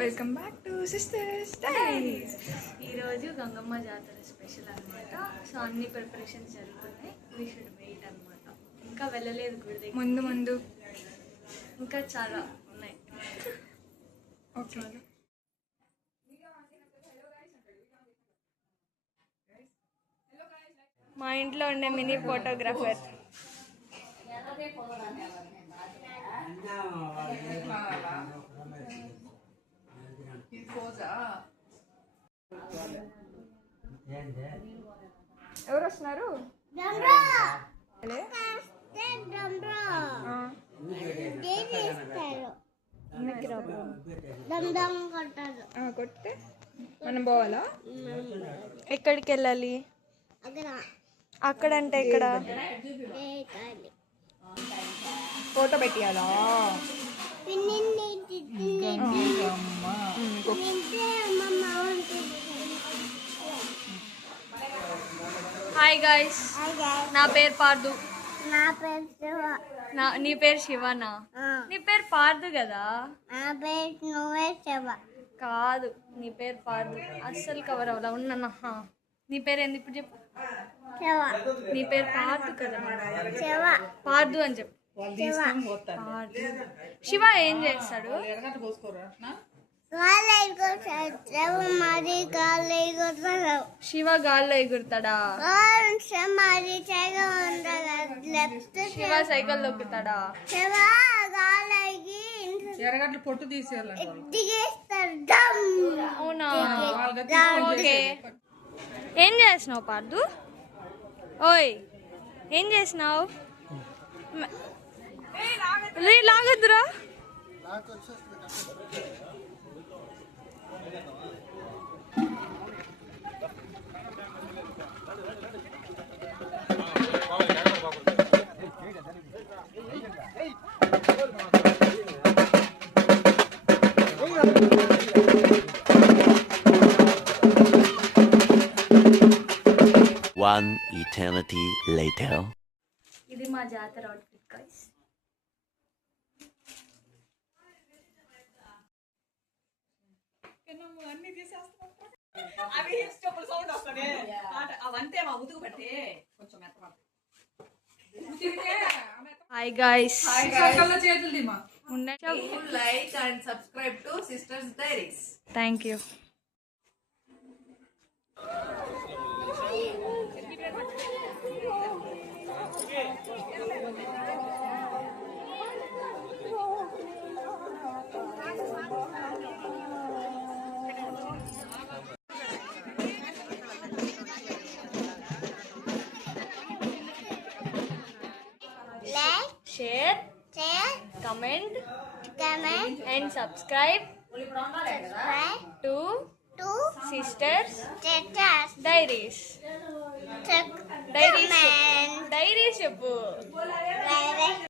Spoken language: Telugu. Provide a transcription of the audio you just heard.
Welcome back to sisters diaries. ఈరోజు గంగమ్మ జాతర స్పెషల్ అనమాట. సో అన్ని ప్రిపరేషన్స్ జరుగుతున్నాయి. వీ షుడ్ వెయిట్ అనమాట. ఇంకా వెళ్ళలేదు గుడి దగ్గర. ముందు ఇంకా చాలా ఉన్నాయి. ఓకే, మా ఇంట్లో ఉండే మినీ ఫోటోగ్రాఫర్. ఎవరు వస్తున్నారు? కొట్టే మనం పోవాలా? ఎక్కడికి వెళ్ళాలి? అక్కడ అంటే ఇక్కడ ఫోటో పెట్టియాలా? హాయ్ గైస్, నా పేరు పార్దు. నా పేరు శివ. నీ పేరు శివనా? నీ పేరు పార్దు కదా? నా పేరు నువ్వే శివ. కాదు, నీ పేరు పార్దు. అస్సలు కవర్ అవ్వలా. ఉన్నా. నీ పేరు ఏంది ఇప్పుడు చెప్పు. శివ. నీ పేరు పార్దు కదా? శివ. పార్దు అని చెప్పు. పార్దు. శివ ఏం చేస్తాడు? శివ గాల్లో ఎగురుతాడా? శివ సైకిల్ దొక్కుతాడా? ఎరగట్లు పొట్టు తీసేయాలి. అవునా? ఓకే. ఏం చేసినావు పార్దు? ఓయ్, ఏం చేసినావు? లాగద్దురా. One eternity later. ఇది మా జాతర outfit guys. Hi guys, like and subscribe to sisters diaries. Thank you. Share, comment, and subscribe to Sisters Diaries. Diaries చెప్పు.